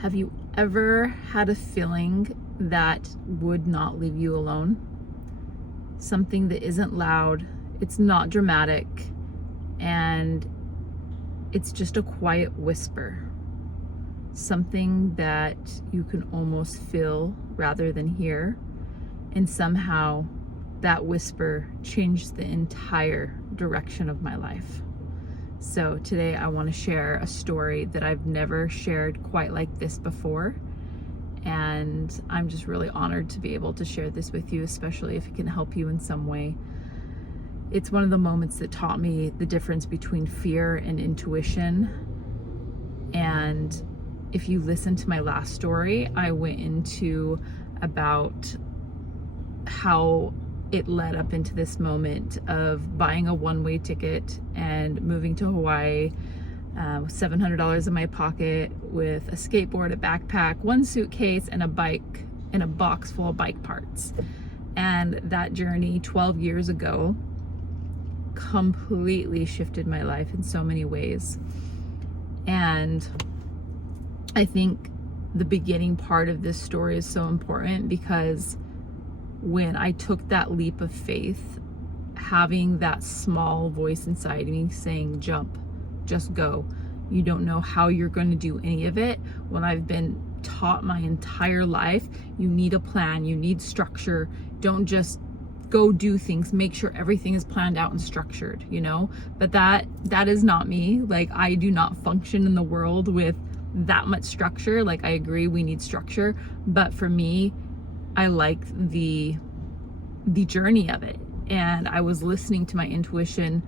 Have you ever had a feeling that would not leave you alone? Something that isn't loud, it's not dramatic, and it's just a quiet whisper. Something that you can almost feel rather than hear. And somehow that whisper changed the entire direction of my life. So today I want to share a story that I've never shared quite like this before. And I'm just really honored to be able to share this with you, especially if it can help you in some way. It's one of the moments that taught me the difference between fear and intuition. And if you listen to my last story, I went into about how it led up into this moment of buying a one-way ticket and moving to Hawaii with $700 in my pocket, with a skateboard, a backpack, one suitcase, and a bike, and a box full of bike parts. And that journey 12 years ago completely shifted my life in so many ways. And I think the beginning part of this story is so important because when I took that leap of faith, having that small voice inside me saying, jump, just go. You don't know how you're going to do any of it. When I've been taught my entire life, you need a plan, you need structure. Don't just go do things. Make sure everything is planned out and structured, you know? But that is not me. Like, I do not function in the world with that much structure. Like, I agree we need structure, but for me, I like the journey of it. And I was listening to my intuition,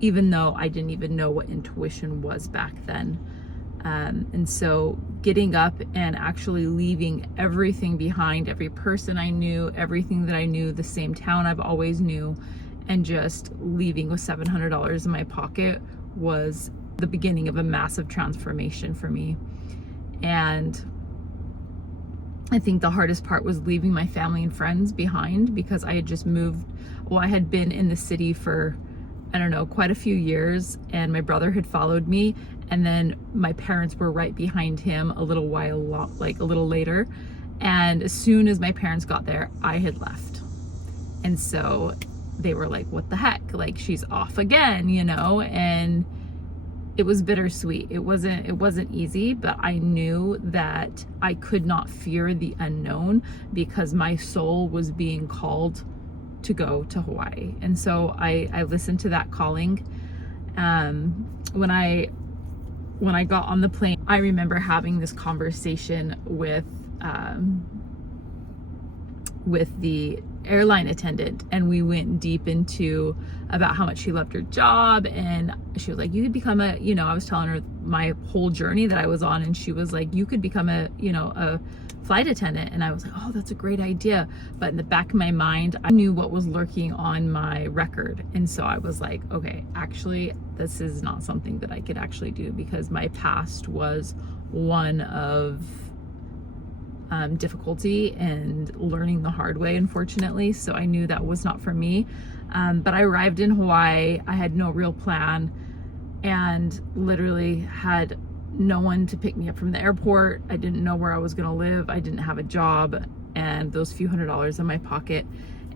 even though I didn't even know what intuition was back then. And so getting up and actually leaving everything behind, every person I knew, everything that I knew, the same town I've always knew, and just leaving with $700 in my pocket was the beginning of a massive transformation for me. And I think the hardest part was leaving my family and friends behind, because I had just moved. Well, I had been in the city for, I don't know, quite a few years, and my brother had followed me, and then my parents were right behind him a little later. And as soon as my parents got there, I had left. And so they were like, what the heck? Like, she's off again, you know? And it was bittersweet. It wasn't easy, but I knew that I could not fear the unknown because my soul was being called to go to Hawaii. And so I listened to that calling. When I got on the plane, I remember having this conversation with the airline attendant, and we went deep into about how much she loved her job. And she was like, you could become I was telling her my whole journey that I was on, and she was like, you could become a flight attendant. And I was like, oh, that's a great idea. But in the back of my mind, I knew what was lurking on my record. And so I was like, okay, actually, this is not something that I could actually do, because my past was one of difficulty and learning the hard way, unfortunately. So I knew that was not for me. But I arrived in Hawaii. I had no real plan and literally had no one to pick me up from the airport. I didn't know where I was going to live. I didn't have a job and those few $100s in my pocket.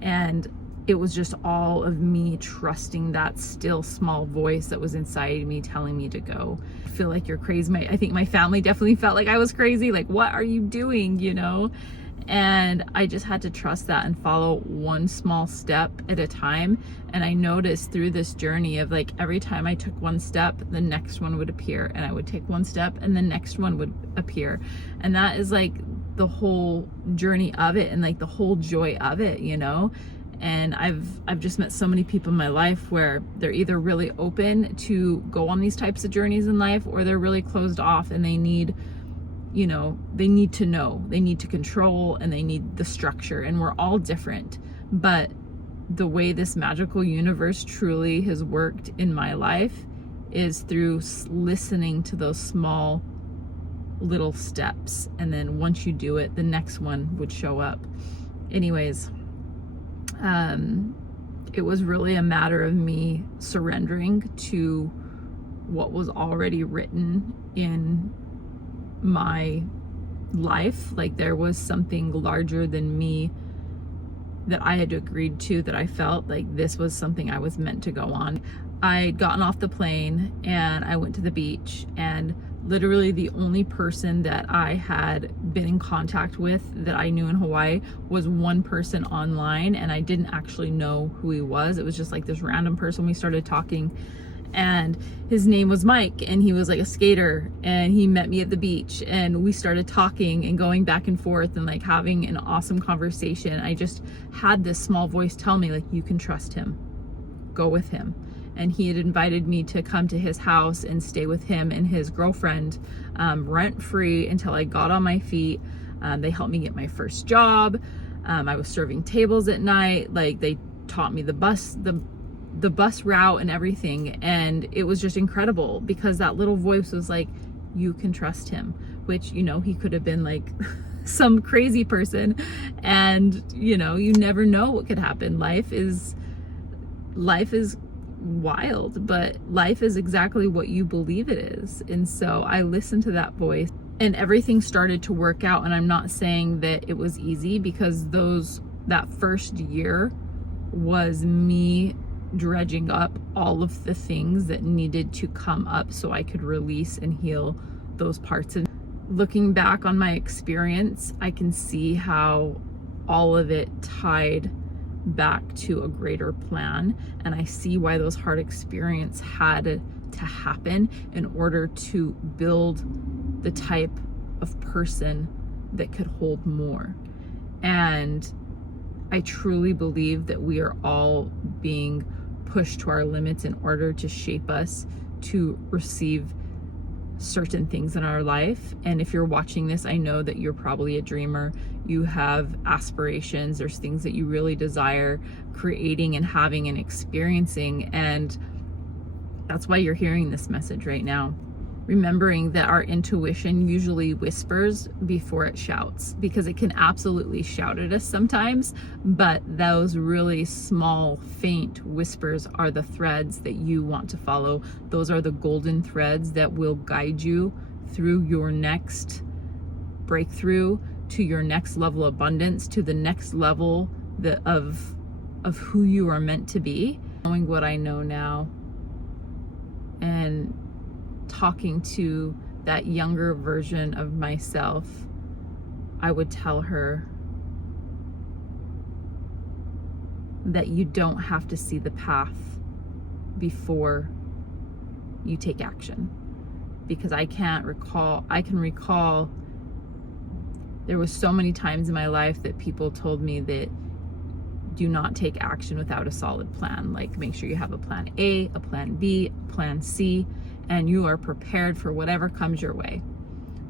And it was just all of me trusting that still small voice that was inside me telling me to go. I feel like you're crazy. I think my family definitely felt like I was crazy. Like, what are you doing, you know? And I just had to trust that and follow one small step at a time. And I noticed through this journey of, like, every time I took one step, the next one would appear, and I would take one step and the next one would appear. And that is like the whole journey of it, and like the whole joy of it, you know? And I've just met so many people in my life where they're either really open to go on these types of journeys in life, or they're really closed off, and they need to know, they need to control, and they need the structure. And we're all different. But the way this magical universe truly has worked in my life is through listening to those small little steps. And then once you do it, the next one would show up. Anyways, it was really a matter of me surrendering to what was already written in my life. Like there was something larger than me that I had agreed to, that I felt like this was something I was meant to go on. I'd gotten off the plane and I went to the beach, and literally the only person that I had been in contact with that I knew in Hawaii was one person online, and I didn't actually know who he was. It was just like this random person. We started talking, and his name was Mike, and he was like a skater, and he met me at the beach, and we started talking and going back and forth and like having an awesome conversation. I just had this small voice tell me, like, you can trust him, go with him. And he had invited me to come to his house and stay with him and his girlfriend, rent-free until I got on my feet. They helped me get my first job. I was serving tables at night. Like, they taught me the bus route and everything. And it was just incredible because that little voice was like, you can trust him, which, you know, he could have been like some crazy person. And, you know, you never know what could happen. Life is wild, but life is exactly what you believe it is. And so I listened to that voice, and everything started to work out. And I'm not saying that it was easy, because that first year was me dredging up all of the things that needed to come up so I could release and heal those parts. And looking back on my experience, I can see how all of it tied back to a greater plan, and I see why those hard experiences had to happen in order to build the type of person that could hold more. And I truly believe that we are all being pushed to our limits in order to shape us to receive certain things in our life. And if you're watching this, I know that you're probably a dreamer. You have aspirations. There's things that you really desire creating and having and experiencing. And that's why you're hearing this message right now. Remembering that our intuition usually whispers before it shouts, because it can absolutely shout at us sometimes, but those really small, faint whispers are the threads that you want to follow. Those are the golden threads that will guide you through your next breakthrough, to your next level of abundance, to the next level of who you are meant to be. Knowing what I know now, and talking to that younger version of myself, I would tell her that you don't have to see the path before you take action. Because I can recall there was so many times in my life that people told me that do not take action without a solid plan. Like, make sure you have a plan A, a plan B, a plan C, and you are prepared for whatever comes your way.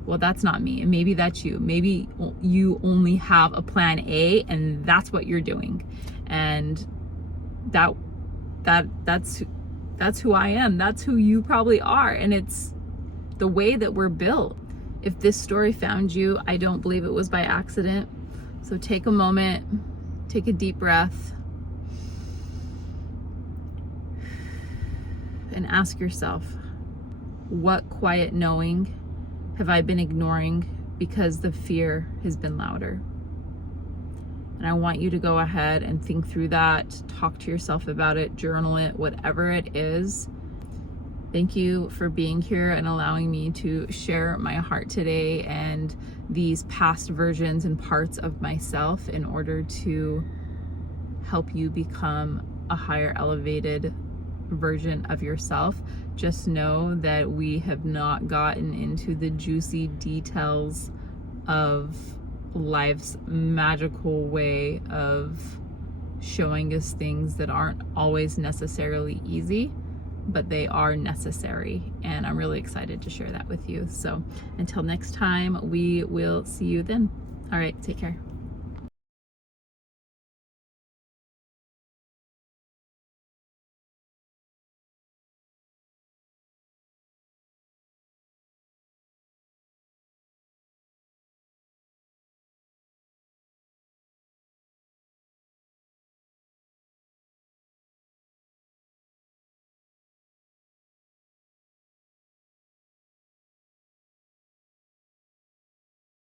Well, that's not me, and maybe that's you. Maybe you only have a plan A, and that's what you're doing. And that's who I am. That's who you probably are, and it's the way that we're built. If this story found you, I don't believe it was by accident. So take a moment, take a deep breath, and ask yourself, what quiet knowing have I been ignoring because the fear has been louder? And I want you to go ahead and think through that, talk to yourself about it, journal it, whatever it is. Thank you for being here and allowing me to share my heart today and these past versions and parts of myself in order to help you become a higher elevated version of yourself. Just know that we have not gotten into the juicy details of life's magical way of showing us things that aren't always necessarily easy, but they are necessary. And I'm really excited to share that with you. So until next time, we will see you then. All right, take care.